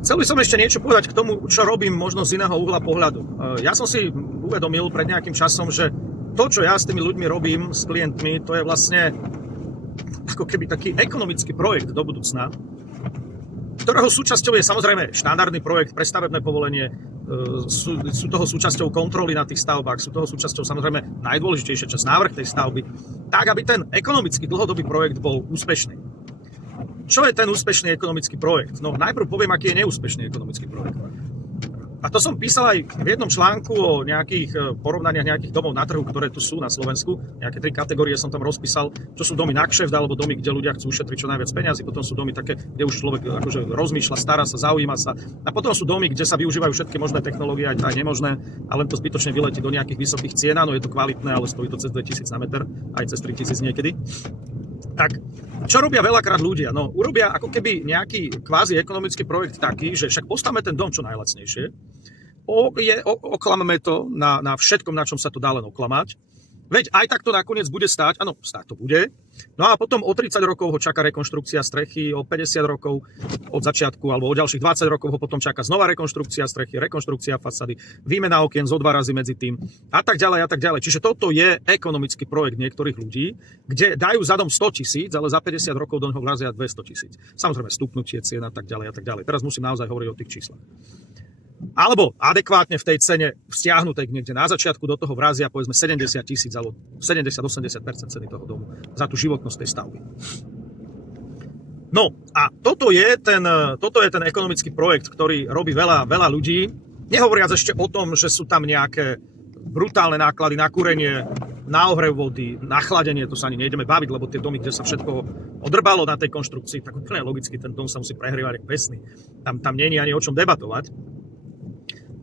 Chcel by som ešte niečo povedať k tomu, čo robím možno z iného uhla pohľadu. Ja som si uvedomil pred nejakým časom, že to, čo ja s tými ľuďmi robím, s klientmi, to je vlastne ako keby taký ekonomický projekt do budúcna, ktorého súčasťou je samozrejme štandardný projekt pre stavebné povolenie, sú toho súčasťou kontroly na tých stavbách, sú toho súčasťou samozrejme najdôležitejšia časť, návrh tej stavby, tak aby ten ekonomický dlhodobý projekt bol úspešný. Čo je ten úspešný ekonomický projekt? No najprv poviem, aký je neúspešný ekonomický projekt. A to som písal aj v jednom článku o nejakých porovnaniach nejakých domov na trhu, ktoré tu sú na Slovensku. Nejaké 3 kategórie som tam rozpísal, čo sú domy na kšeft, alebo domy, kde ľudia chcú ušetriť čo najviac peniazy. Potom sú domy také, kde už človek akože rozmýšľa, stará sa, zaujíma sa. A potom sú domy, kde sa využívajú všetky možné technológie, aj nemožné, a len to zbytočne vyletí do nejakých vysokých cien. No je to kvalitné, ale stojí to cez 2000 na meter, aj cez 3000 niekedy. Tak, čo robia veľakrát ľudia? No, urobia ako keby nejaký kvázi ekonomický projekt taký, že však postavme ten dom čo najlacnejšie, oklamme to na všetkom, na čom sa to dá len oklamať. Veď aj tak to nakoniec bude stáť, áno, stáť to bude. No a potom o 30 rokov ho čaká rekonštrukcia strechy, o 50 rokov od začiatku, alebo o ďalších 20 rokov ho potom čaká znova rekonštrukcia strechy, rekonštrukcia fasady, výmena okien zo 2 razy medzi tým a tak ďalej a tak ďalej. Čiže toto je ekonomický projekt niektorých ľudí, kde dajú za dom 100 000, ale za 50 rokov do neho vrazia 200 000. Samozrejme stupnutie cien a tak ďalej a tak ďalej. Teraz musím naozaj hovoriť o tých číslach. Alebo adekvátne v tej cene vzťahnutej niekde na začiatku do toho vrazia povedzme 70 000 alebo 70-80% ceny toho domu za tú životnosť tej stavby. No a toto je ten ekonomický projekt, ktorý robí veľa ľudí. Nehovoriac ešte o tom, že sú tam nejaké brutálne náklady na kúrenie, na ohrev vody, na chladenie, to sa ani nejdeme baviť, lebo tie domy, kde sa všetko odrbalo na tej konštrukcii, tak úplne logicky ten dom sa musí prehrievať ako pesný. Tam nie je ani o čom debatovať.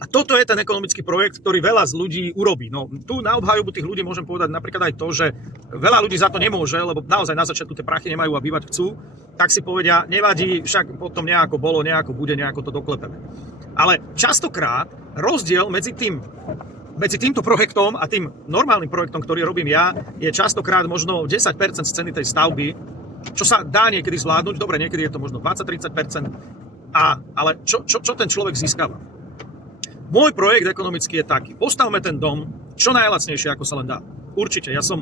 A toto je ten ekonomický projekt, ktorý veľa z ľudí urobí. No, tu na obhajobu tých ľudí môžem povedať napríklad aj to, že veľa ľudí za to nemôže, lebo naozaj na začiatku tie prachy nemajú a bývať chcú, tak si povedia, nevadí, však potom nejako bolo, nejako bude, nejako to doklepeme. Ale častokrát rozdiel medzi týmto projektom a tým normálnym projektom, ktorý robím ja, je častokrát možno 10% z ceny tej stavby, čo sa dá niekedy zvládnuť. Dobre, niekedy je to možno 20-30%, ale čo ten človek získava? Môj projekt ekonomický je taký. Postavme ten dom čo najlacnejšie, ako sa len dá. Určite. Ja som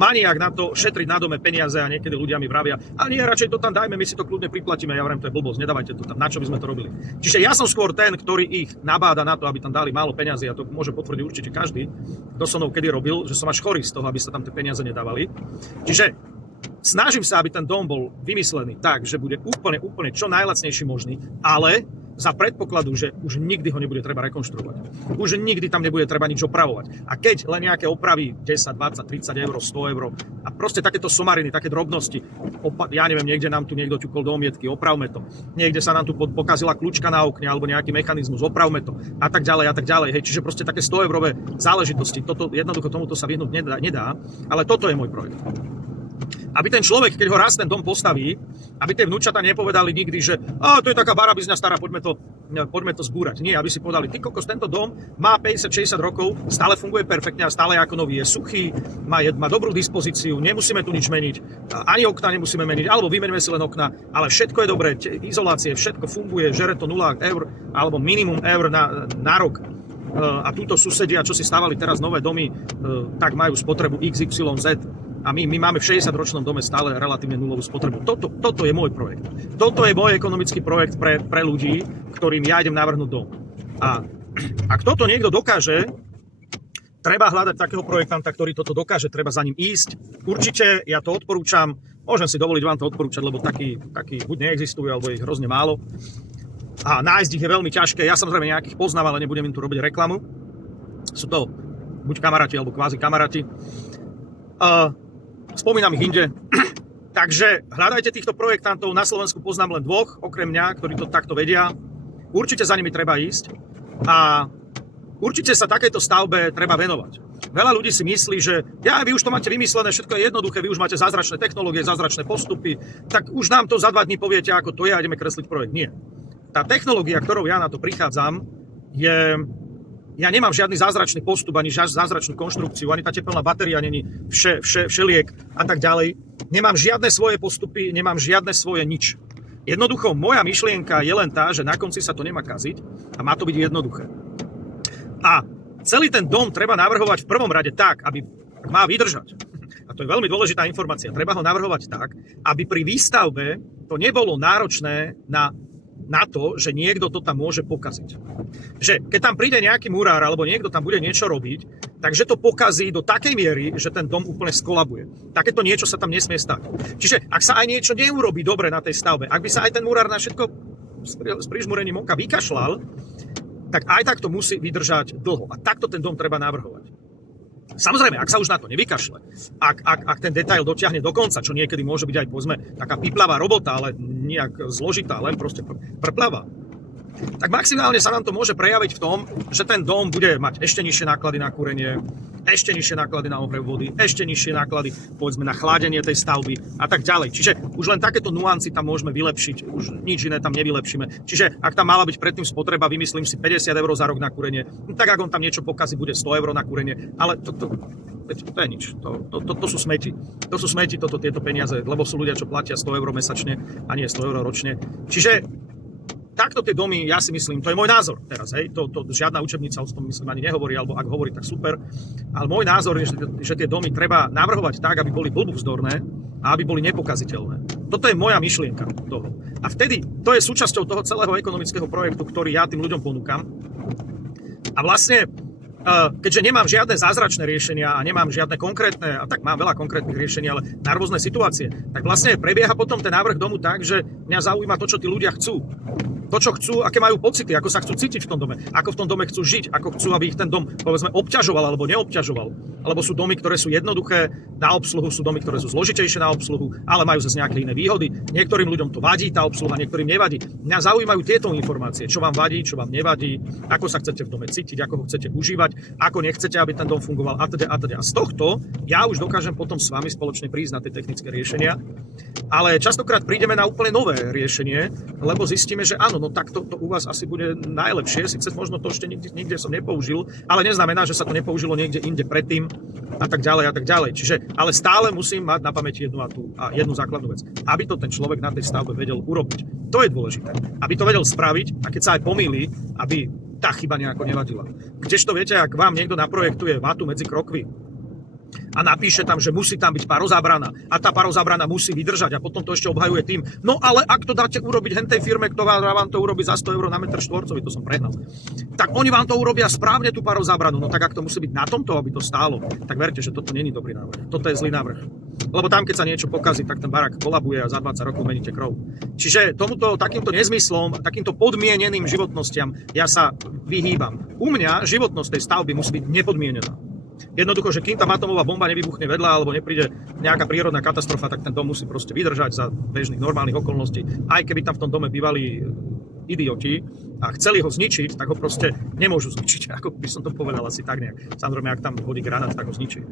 maniak na to šetriť na dome peniaze a niekedy ľudia mi vravia, a nie, radšej to tam dajme, my si to kľudne priplatíme. Ja hovorím, to je blbosť, nedávajte to tam, na čo by sme to robili. Čiže ja som skôr ten, ktorý ich nabáda na to, aby tam dali málo peniazy, a to môže potvrdiť určite každý, kto so mnou kedy robil, že som až chorý z toho, aby sa tam tie peniaze nedávali. Čiže snažím sa, aby ten dom bol vymyslený tak, že bude úplne čo najlacnejší možný, ale za predpokladu, že už nikdy ho nebude treba rekonštruovať. Už nikdy tam nebude treba nič opravovať. A keď len nejaké opravy 10, 20, 30 eur, 100 eur a proste takéto somariny, také drobnosti, ja neviem, niekde nám tu niekto ťukol do omietky, opravme to. Niekde sa nám tu pokazila kľúčka na okne alebo nejaký mechanizmus, opravme to a tak ďalej. Hej, čiže proste také 100 eurové záležitosti. Toto jednoducho tomuto sa vyhnúť nedá, ale toto je môj projekt. Aby ten človek, keď ho raz ten dom postaví, aby tie vnúčata nepovedali nikdy, že to je taká barabizňa stará, poďme to zbúrať. Nie, aby si povedali, ty kokos, tento dom má 50-60 rokov, stále funguje perfektne a stále ako nový, je suchý, má dobrú dispozíciu, nemusíme tu nič meniť, ani okna nemusíme meniť, alebo vymeníme si len okna, ale všetko je dobré, izolácie, všetko funguje, žere to 0 eur alebo minimum eur na rok. A túto susedia, čo si stavali teraz nové domy, tak majú spotrebu XYZ. A my máme v 60-ročnom dome stále relatívne nulovú spotrebu. Toto je môj projekt. Toto je môj ekonomický projekt pre ľudí, ktorým ja idem navrhnúť dom. A ak toto niekto dokáže, treba hľadať takého projektanta, ktorý toto dokáže, treba za ním ísť. Určite ja to odporúčam. Môžem si dovoliť vám to odporúčať, lebo takí buď neexistujú, alebo je ich hrozne málo. A nájsť ich je veľmi ťažké. Ja samozrejme nejakých poznám, ale nebudem im tu robiť reklamu. Sú to buď kamaráti, alebo kvázi kamaráti. Spomínam ich inde. Takže hľadajte týchto projektantov. Na Slovensku poznám len 2, okrem mňa, ktorí to takto vedia. Určite za nimi treba ísť a určite sa takejto stavbe treba venovať. Veľa ľudí si myslí, že vy už to máte vymyslené, všetko je jednoduché, vy už máte zázračné technológie, zázračné postupy, tak už nám to za 2 dní poviete, ako to je, a ideme kresliť projekt. Nie. Tá technológia, ktorou ja na to prichádzam, je... Ja nemám žiadny zázračný postup, ani zázračnú konštrukciu, ani tá tepelná batéria není všeliek a tak ďalej. Nemám žiadne svoje postupy, nemám žiadne svoje nič. Jednoducho, moja myšlienka je len tá, že na konci sa to nemá kaziť a má to byť jednoduché. A celý ten dom treba navrhovať v prvom rade tak, aby má vydržať. A to je veľmi dôležitá informácia. Treba ho navrhovať tak, aby pri výstavbe to nebolo náročné na to, že niekto to tam môže pokaziť. Že keď tam príde nejaký murár alebo niekto tam bude niečo robiť, takže to pokazí do takej miery, že ten dom úplne skolabuje. Takéto niečo sa tam nesmie stať. Čiže ak sa aj niečo neurobí dobre na tej stavbe, ak by sa aj ten murár na všetko s prižmúrením oka vykašľal, tak aj tak to musí vydržať dlho. A takto ten dom treba navrhovať. Samozrejme, ak sa už na to nevykašle, ak ten detail dotiahne do konca, čo niekedy môže byť aj, povedzme, taká piplavá robota, ale nejak zložitá, len proste prplavá, tak maximálne sa nám to môže prejaviť v tom, že ten dom bude mať ešte nižšie náklady na kúrenie, ešte nižšie náklady na ohrev vody, ešte nižšie náklady, povedzme, na chladenie tej stavby a tak ďalej. Čiže už len takéto nuancy tam môžeme vylepšiť, už nič iné tam nevylepšíme. Čiže ak tam mala byť predtým spotreba, vymyslím si 50 eur za rok na kúrenie, tak ak on tam niečo pokazí, bude 100 eur na kúrenie, ale to je nič. To sú smeti. To sú smeti, tieto peniaze, lebo sú ľudia, čo platia 100 eur mesačne a nie 100 eur ročne. Čiže takto tie domy, ja si myslím, to je môj názor teraz, hej, to žiadna učebnica o tom myslím ani nehovorí, alebo ak hovorí, tak super, ale môj názor je, že tie domy treba navrhovať tak, aby boli blbúvzdorné a aby boli nepokaziteľné. Toto je moja myšlienka toho. A vtedy, to je súčasťou toho celého ekonomického projektu, ktorý ja tým ľuďom ponúkam. A vlastne, keďže nemám žiadne zázračné riešenia a nemám žiadne konkrétne, a tak mám veľa konkrétnych riešení, ale na rôzne situácie, tak vlastne prebieha potom ten návrh domu tak, že mňa zaujíma to, čo tí ľudia chcú. To, čo chcú, aké majú pocity, ako sa chcú cítiť v tom dome, ako v tom dome chcú žiť, ako chcú, aby ich ten dom, povedzme, obťažoval alebo neobťažoval. Alebo sú domy, ktoré sú jednoduché na obsluhu, sú domy, ktoré sú zložitejšie na obsluhu, ale majú zase nejaké iné výhody. Niektorým ľuďom to vadí, tá obsluha, niektorým nevadí. Mňa zaujímajú tieto informácie, čo vám vadí, čo vám nevadí, ako sa chcete v dome cítiť, ako ho chcete užívať, ako nechcete, aby ten dom fungoval a teda. A z tohto ja už dokážem potom s vami spoločne prísť na tie technické riešenia. Ale častokrát prídeme na úplne nové riešenie, lebo zistíme, že áno, no tak to u vás asi bude najlepšie, síce možno to ešte nikde som nepoužil, ale neznamená, že sa to nepoužilo niekde inde predtým a tak ďalej a tak ďalej. Čiže, ale stále musím mať na pamäti jednu základnú vec. Aby to ten človek na tej stavbe vedel urobiť. To je dôležité. Aby to vedel spraviť a keď sa aj pomýli, aby tá chyba nejako nevadila. Kdežto viete, ak vám niekto naprojektuje vatu medzi krokvy a napíše tam, že musí tam byť parozábrana a tá parozábrana musí vydržať a potom to ešte obhajuje tým, no ale ak to dáte urobiť hentej firme, ktorá vám to urobí za 100 eur na metr štvorcový, to som prehnal, tak oni vám to urobia správne tú parozábranu, no tak ak to musí byť na tomto, aby to stálo, tak verte, že toto není dobrý návrh, toto je zlý návrh. Lebo tam, keď sa niečo pokazí, tak ten barák kolabuje a za 20 rokov meníte krov. Čiže takýmto nezmyslom, takýmto podmieneným životnostiam ja sa vyhýbam. U mňa životnosť tej stavby musí byť nepodmienená. Jednoducho, že kým tá atomová bomba nevybuchne vedľa alebo nepríde nejaká prírodná katastrofa, tak ten dom musí proste vydržať za bežných normálnych okolností. Aj keby tam v tom dome bývali idioti a chceli ho zničiť, tak ho proste nemôžu zničiť. Ako by som to povedal asi tak nejak. Samozrejme, ak tam hodí granát, tak ho zničí.